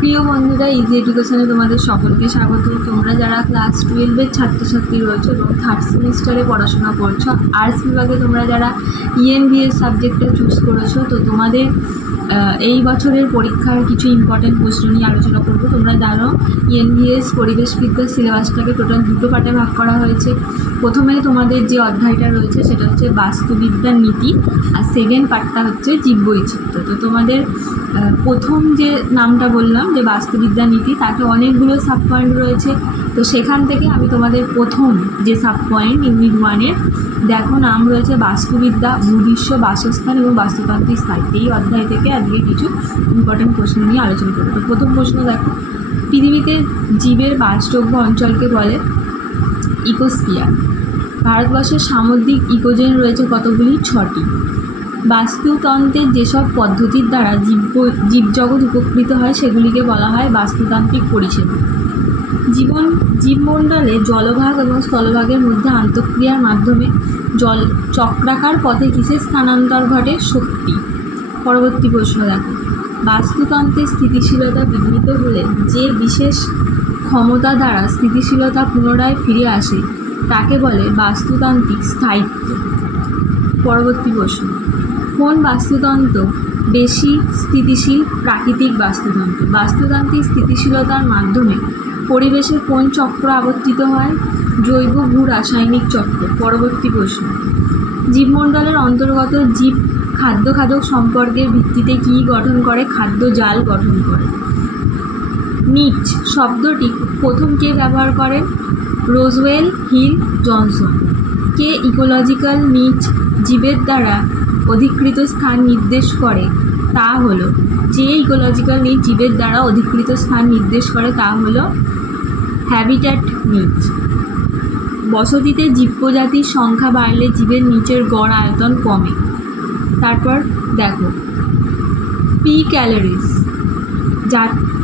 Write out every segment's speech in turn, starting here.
প্রিয় বন্ধুরা, ইজি এডুকেশনে তোমাদের সকলকে স্বাগত। তোমরা যারা ক্লাস 12-এর ছাত্রছাত্রী রয়েছে এবং থার্ড সেমিস্টারে পড়াশোনা করছো, আর্টস বিভাগে তোমরা যারা ইএনভিএস সাবজেক্টটা চুজ করেছো, তো তোমাদের এই বছরের পরীক্ষার কিছু ইম্পর্টেন্ট প্রশ্ন নিয়ে আলোচনা করবো। তোমরা জানো ইএনভিএস পরিবেশবিদ্যার সিলেবাসটাকে টোটাল দুটো পার্টে ভাগ করা হয়েছে। প্রথমে তোমাদের যে অধ্যায়টা রয়েছে সেটা হচ্ছে বাস্তুবিদ্যার নীতি, আর সেকেন্ড পার্টটা হচ্ছে জীববৈচিত্র্য। তো তোমাদের প্রথম যে নামটা বললাম যে বাস্তুবিদ্যা নীতি, তাতে অনেকগুলো সাব পয়েন্ট রয়েছে। তো সেখান থেকে আমি তোমাদের প্রথম যে সাব পয়েন্ট ইউনিট 1-এর দেখো নাম রয়েছে বাস্তুবিদ্যা, ভূদৃশ্য, বাসস্থান এবং বাস্তুতান্ত্রিক স্থায়িত্ব। এই অধ্যায় থেকে আজকে কিছু ইম্পর্টেন্ট প্রশ্ন নিয়ে আলোচনা করবো। তো প্রথম প্রশ্ন দেখো, পৃথিবীতে জীবের বাসযোগ্য অঞ্চলকে বলে ইকোস্ফিয়ার। ভারতবর্ষের সামুদ্রিক ইকোজোন রয়েছে কতগুলি? 6টি। বাস্তুতন্ত্রের যেসব পদ্ধতির দ্বারা জীবজগৎ উপকৃত হয় সেগুলিকে বলা হয় বাস্তুতান্ত্রিক পরিষেবা। জীবমণ্ডলে জলভাগ এবং স্থলভাগের মধ্যে আন্তঃক্রিয়ার মাধ্যমে চক্রাকার পথে কিসের স্থানান্তর ঘটে? শক্তি। পরবর্তী প্রশ্ন দেখো, বাস্তুতন্ত্রের স্থিতিশীলতা বিঘ্নিত হলে যে বিশেষ ক্ষমতা দ্বারা স্থিতিশীলতা পুনরায় ফিরে আসে তাকে বলে বাস্তুতান্ত্রিক স্থায়িত্ব। পরবর্তী প্রশ্ন, কোন বাস্তুতন্ত্র বেশি স্থিতিশীল? প্রাকৃতিক বাস্তুতন্ত্র। বাস্তুতান্ত্রিক স্থিতিশীলতার মাধ্যমে পরিবেশের কোন চক্র আবর্তিত হয়? জৈব ভূ রাসায়নিক চক্র। পরবর্তী প্রশ্ন, জীবমণ্ডলের অন্তর্গত জীব খাদ্য খাদক সম্পর্কের ভিত্তিতে কী গঠন করে? খাদ্য জাল গঠন করে। নিচ শব্দটি প্রথম কে ব্যবহার করেন? রোজওয়েল, হিল, জনসন। কে ইকোলজিক্যাল নিচ জীবের দ্বারা অধিকৃত স্থান নির্দেশ করে তা হলো যে ইকোলজিক্যাল নিচ জীবের দ্বারা অধিকৃত স্থান নির্দেশ করে তা হলো হ্যাবিট্যাট নিচ। বসতিতে জীব প্রজাতির সংখ্যা বাড়লে জীবের নিচের গড় আয়তন কমে। তারপর দেখো, পি ক্যালোরিজ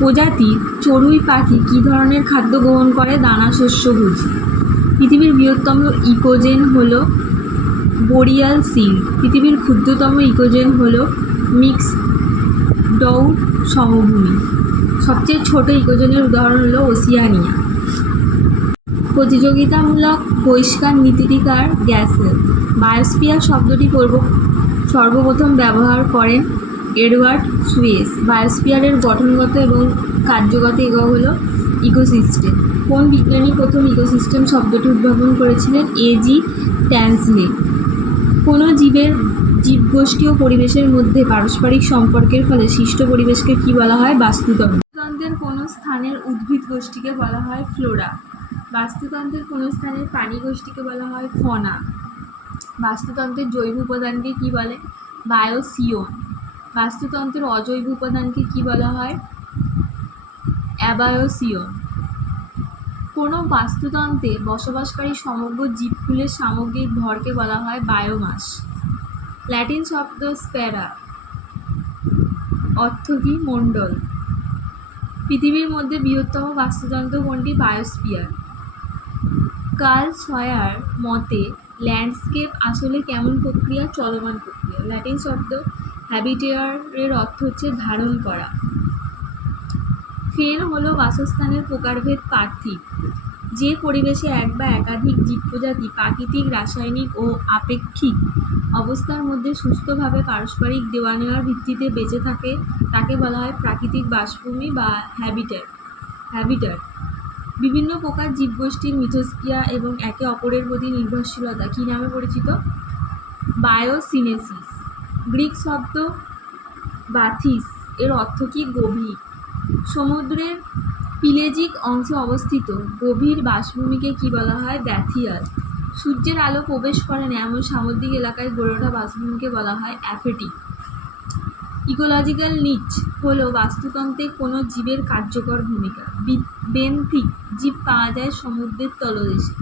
প্রজাতির চড়ুই পাখি কী ধরনের খাদ্য গ্রহণ করে? দানা শস্যভোজী। পৃথিবীর বৃহত্তম ইকোজেন হলো বোরিয়াল সিল। পৃথিবীর ক্ষুদ্রতম ইকোজেন হলো মিক্সডউ সমভূমি। সবচেয়ে ছোট ইকোজেনের উদাহরণ হলো ওসিয়ানিয়া। প্রতিযোগিতামূলক বহিষ্কার নীতিটিকার গ্যাসেল। বায়োস্ফিয়ার শব্দটি সর্বপ্রথম ব্যবহার করেন এডওয়ার্ড সুয়েস। বায়োস্ফিয়ারের গঠনগত এবং কার্যগত একক হলো ইকোসিস্টেম। কোন বিজ্ঞানী প্রথম ইকোসিস্টেম শব্দটি উদ্ভাবন করেছিলেন? AG Tansley. কোনো জীবগোষ্ঠী ও পরিবেশের মধ্যে পারস্পরিক সম্পর্কের ফলে সৃষ্ট পরিবেশকে কী বলা হয়? বাস্তুতন্ত্র। বাস্তুতন্ত্রের কোনো স্থানের উদ্ভিদ গোষ্ঠীকে বলা হয় ফ্লোরা। বাস্তুতন্ত্রের কোনো স্থানের প্রাণী গোষ্ঠীকে বলা হয় ফনা। বাস্তুতন্ত্রের জৈব উপাদানকে কী বলে? বায়োসিয়ন। বাস্তুতন্ত্রের অজৈব উপাদানকে কী বলা হয়? অ্যাবায়োসিয়ন। কোনো বাস্তুতন্ত্রে বসবাসকারী সমগ্র জীবকুলের সামগ্রিক ভরকে বলা হয় বায়োমাস। ল্যাটিন শব্দ স্প্যারা অর্থ কী? মণ্ডল। পৃথিবীর মধ্যে বৃহত্তম বাস্তুতন্ত্র কোনটি? বায়োস্ফিয়ার। কার্ল সয়ার মতে ল্যান্ডস্কেপ আসলে কেমন প্রক্রিয়া? চলমান প্রক্রিয়া। ল্যাটিন শব্দ হ্যাবিটেয়ারের অর্থ হচ্ছে ধারণ করা। ফেন হলো বাসস্থানের প্রকারভেদ পার্থিব। যে পরিবেশে এক বা একাধিক জীবপ্রজাতি প্রাকৃতিক, রাসায়নিক ও আপেক্ষিক অবস্থার মধ্যে সুস্থভাবে পারস্পরিক দেওয়া নেওয়ার ভিত্তিতে বেঁচে থাকে তাকে বলা হয় প্রাকৃতিক বাসভূমি বা হ্যাবিট্যাট। বিভিন্ন প্রকার জীবগোষ্ঠীর মিথস্ক্রিয়া এবং একে অপরের প্রতি নির্ভরশীলতা কী নামে পরিচিত? বায়োসিনেসিস। গ্রিক শব্দ বাথিস এর অর্থ কী? গভীর। সমুদ্রের পিলেজিক অংশে অবস্থিত গভীর বাসভূমিকে কী বলা হয়? ব্যাথিয়াল। সূর্যের আলো প্রবেশ করে না এমন সামুদ্রিক এলাকায় গড়ে ওঠা বাসভূমিকে বলা হয় অ্যাফেটিক। ইকোলজিক্যাল নিচ হলো বাস্তুতন্ত্রে কোনো জীবের কার্যকর ভূমিকা। বেন্থিক জীব পাওয়া যায় সমুদ্রের তলদেশে।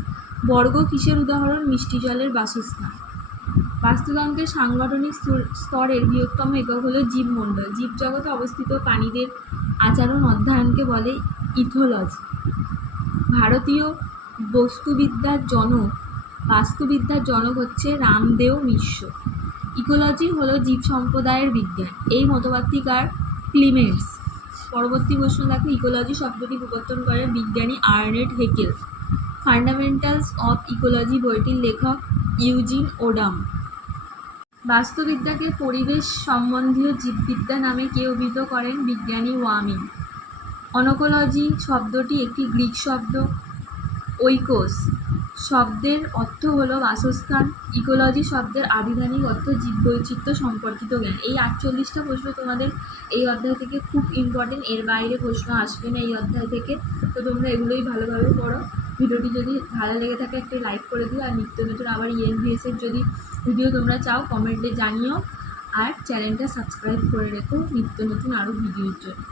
বর্গ কিসের উদাহরণ? মিষ্টি জলের বাসস্থান। বাস্তুতন্ত্রের সাংগঠনিক স্তরের বৃহত্তম একক হলো জীবমণ্ডল। জীবজগতে অবস্থিত প্রাণীদের আচরণ অধ্যয়নকে বলে ইথোলজি। ভারতীয় বাস্তুবিদ্যার জনক হচ্ছে রামদেও মিশ্র। ইকোলজি হলো জীব সম্প্রদায়ের বিজ্ঞান। এই মতবাদটি কার? ক্লিমেন্টস। পরবর্তী প্রশ্ন দেখো, ইকোলজি শব্দটি প্রবর্তন করে বিজ্ঞানী Ernst Haeckel. Fundamentals of Ecology বইটির লেখক ইউজিন ওডাম। বাস্তুবিদ্যাকে পরিবেশ সম্বন্ধীয় জীববিদ্যা নামে কে অভিহিত করেন? বিজ্ঞানী ওয়ামিং। অনকোলজি শব্দটি একটি গ্রিক শব্দ। ওইকোস শব্দের অর্থ হলো বাসস্থান। ইকোলজি শব্দের আবিধানিক অর্থ জীববৈচিত্র্য সম্পর্কিত জ্ঞান। এই 48টা প্রশ্ন তোমাদের এই অধ্যায় থেকে খুব ইম্পর্টেন্ট, এর বাইরে প্রশ্ন আসবে না এই অধ্যায় থেকে। তো তোমরা এগুলোই ভালোভাবে পড়ো। ভিডিওটি যদি ভালো লেগে থাকে একটি লাইক করে দিও, আর নিত্য নতুন আবার ENVS-এর যদি ভিডিও তোমরা চাও কমেন্টে জানিও, আর চ্যানেলটা সাবস্ক্রাইব করে রেখো নিত্য নতুন আরও ভিডিওর জন্য।